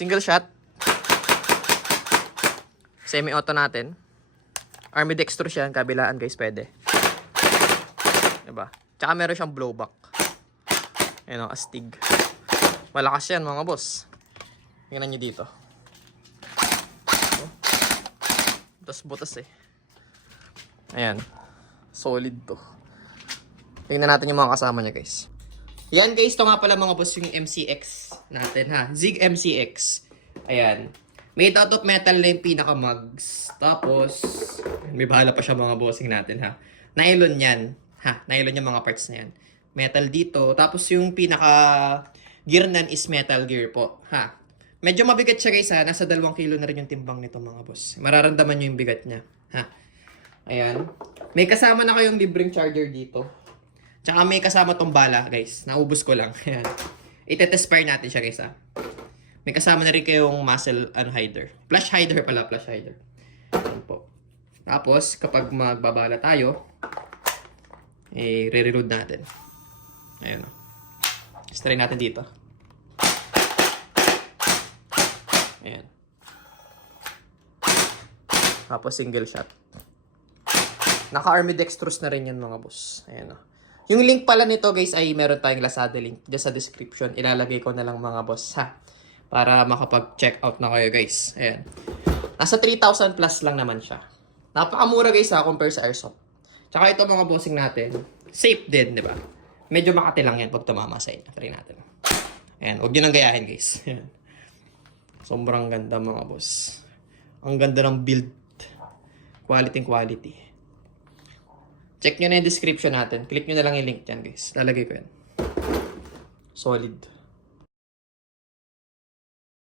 Single shot. Semi-auto natin. Ambidextrous yan. Kabilaan guys, pwede. Diba? Tsaka meron siyang blowback. Ayan o, astig. Malakas yan mga boss. Tingnan nyo dito. Butas-butas eh. Ayan. Solid to. Tingnan natin yung mga kasama niya guys. Yan guys, ito nga pala mga boss yung MCX natin ha. Zig MCX. Ayan. Made out of metal na yung pinaka-mugs. Tapos, may bahala pa siya mga bossing natin ha. Nylon yan. Ha, nylon yung mga parts na yan. Metal dito. Tapos yung pinaka-gear nan is metal gear po. Ha. Medyo mabigat siya guys ha. Nasa 2 kilo na rin yung timbang nito mga boss. Mararamdaman nyo yung bigat niya. Ha. Ayan. May kasama na kayong libreng charger dito. Tsaka may kasama tong bala guys. Naubos ko lang. Ayan. Itetest fire natin siya guys ha. May kasama na rin kayong muzzle hider. Flash hider pala, flash hider. Ayan po. Tapos, kapag magbabala tayo, re-reload natin. Ayan. Try natin dito. Ayan. Tapos, single shot. Naka-ambidextrous na rin yan mga boss. Ayan o. Yung link pala nito guys ay meron tayong Lazada link dyan sa description. Ilalagay ko na lang mga boss ha. Para makapag-check out na kayo guys. Ayan. Nasa 3,000 plus lang naman siya. Napakamura guys ha compare sa airsoft. Tsaka ito mga bossing natin. Safe din, di ba? Medyo makati lang yan pag tumama sa inyo. Try natin. Ayan. Huwag nyo nang gayahin guys. Ayan. Sobrang ganda mga boss. Ang ganda ng build. Quality. Check nyo na yung description natin. Click nyo na lang yung link dyan guys. Lalagay ko yan. Solid.